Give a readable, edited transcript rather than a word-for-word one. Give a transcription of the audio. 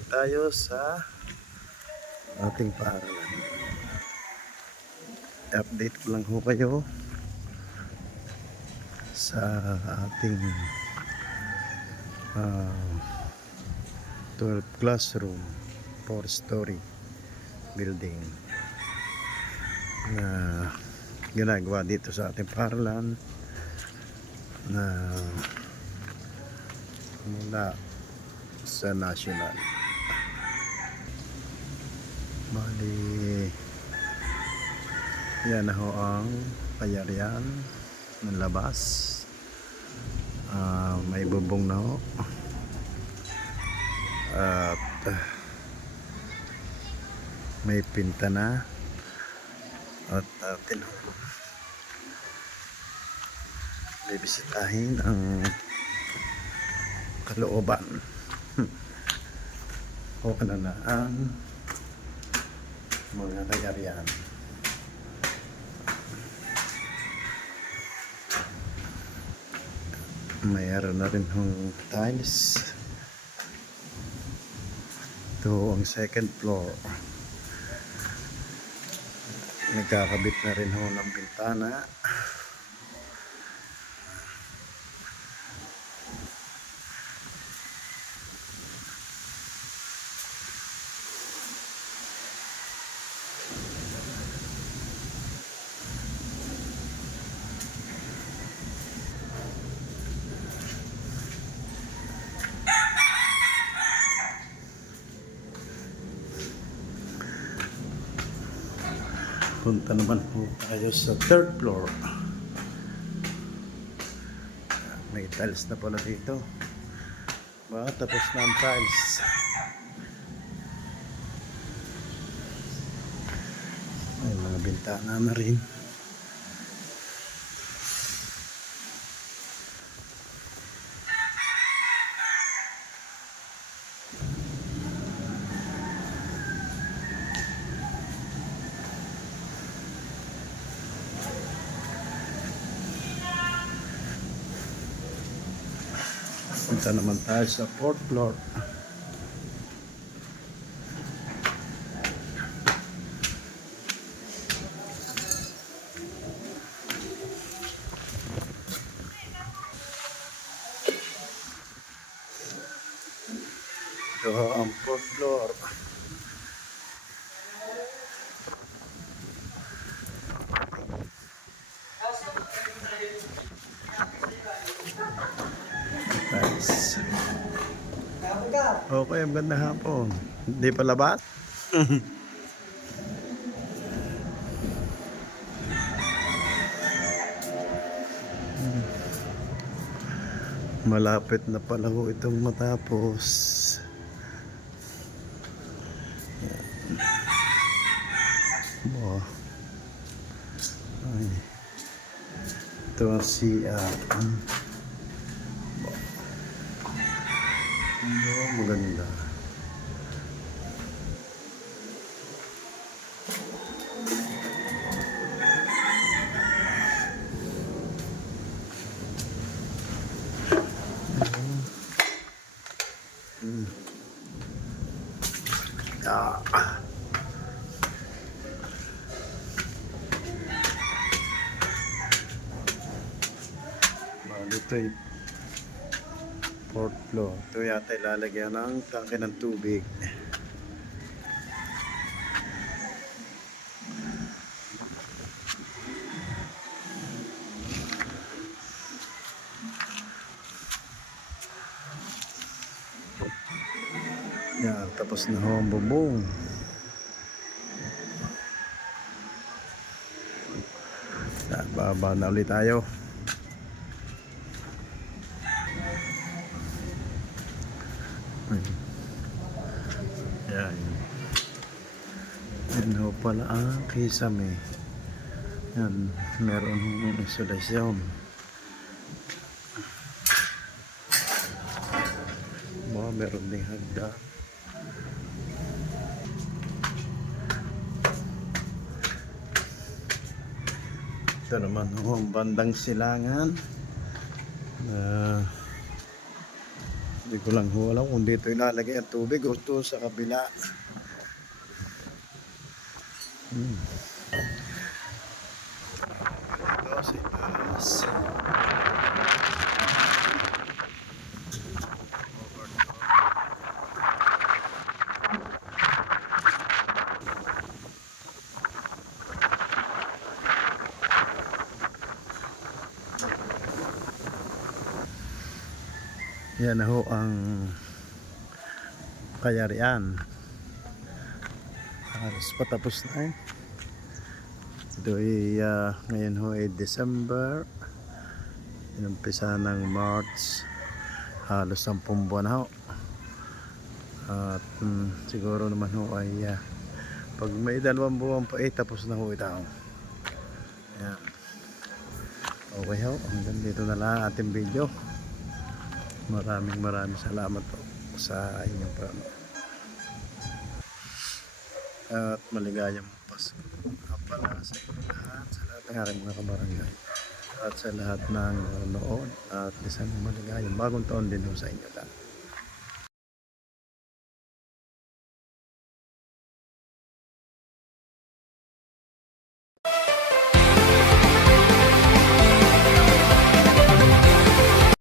ulit tayo sa ating paaralan. Update ko lang ho kayo sa ating 12 classroom 4-story building na ginagawa dito sa ating paaralan na mula sa national. Bali, yan na ho ang payarian ng labas. May bubong na ho at may pinta na at atin ho bibisitahin ang kalooban o kananaan mga payarian. Mayroon na rin hong tiles. Ito ang second floor. Nagkakabit na rin ho ng bintana. Punta naman po tayo sa third floor. May tiles na pala dito. Tapos na ang tiles. May mga bintana na rin. Punta naman tayo sa fourth floor. Ito ang fourth floor. Nice. Okay, ang ganda hapon. Hindi pa labat? Malapit na pala ho itong matapos. Ay. Ito ang CR. Maganda. Ito ay fourth floor. Ito yata ilalagyan ng tangke ng tubig. Yan, tapos na ho ang bubong. Baba na ulit tayo. Yan. Yan ho pala ang kisame. Yan, meron hong insulasyon. Meron ding hagda. Ito naman ho ang bandang silangan. Hindi ko lang ho alam kung dito ilalagay ang tubig o doon sa kabila. Hmm. Dito sa itaas. Yan na ho ang Kayarian. Halos patapos na eh. Ito ay ngayon ho ay December. Inumpisa ng March. Halos 10 buwan na ho. At siguro naman ho ay pag may 2 buwan pa tapos na ho ito. Ayan. Okay ho, hanggang dito na lang ating video. Maraming salamat po sa inyong panonood. At maligayang Pasko pala sa inyo lahat, sa lahat ng aking mga kabarangay at sa lahat ng nanonood, at isang maligayang bagong taon din ho sa inyo lahat.